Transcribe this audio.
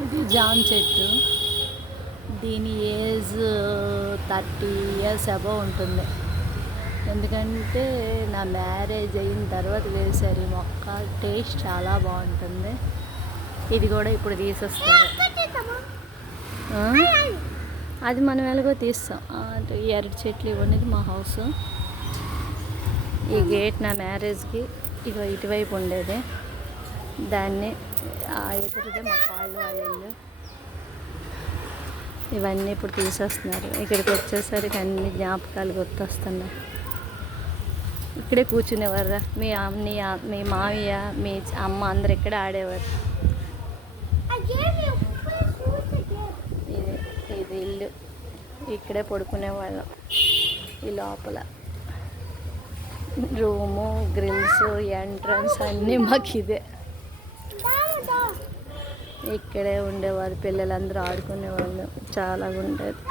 ఇది జామ చెట్టు. దీని ఏజ్ 30 ఇయర్స్ అబవ్ ఉంటుంది. ఎందుకంటే నా మ్యారేజ్ అయిన తర్వాత వేశారు ఈ మొక్క. టేస్ట్ చాలా బాగుంటుంది. ఇది కూడా ఇప్పుడు తీసేస్తారు. అది మనం ఎలాగో తీస్తాం. అంటే ఈ అరటి చెట్లు ఇవన్నీ మా హౌస్. ఈ గేట్ నా మ్యారేజ్కి ఇటువైపు ఉండేది. దాన్ని ఎదురుదే మా కాళ్ళు వాళ్ళ ఇల్లు. ఇవన్నీ ఇప్పుడు తీసేస్తున్నారు. ఇక్కడికి వచ్చేసరికి అన్ని జ్ఞాపకాలు గుర్తొస్తున్నాయి. ఇక్కడే కూర్చునేవారు. మీ మావయ్య మీ అమ్మ అందరు ఇక్కడే ఆడేవారు. ఇది ఇల్లు. ఇక్కడే పడుకునేవాళ్ళం. ఈ లోపల రూము, గ్రిల్స్, ఎంట్రన్స్ అన్నీ మాకు ఇదే. ఇక్కడే ఉండేవారు. పిల్లలందరూ ఆడుకునేవాళ్ళు. చాలా ఉండేది.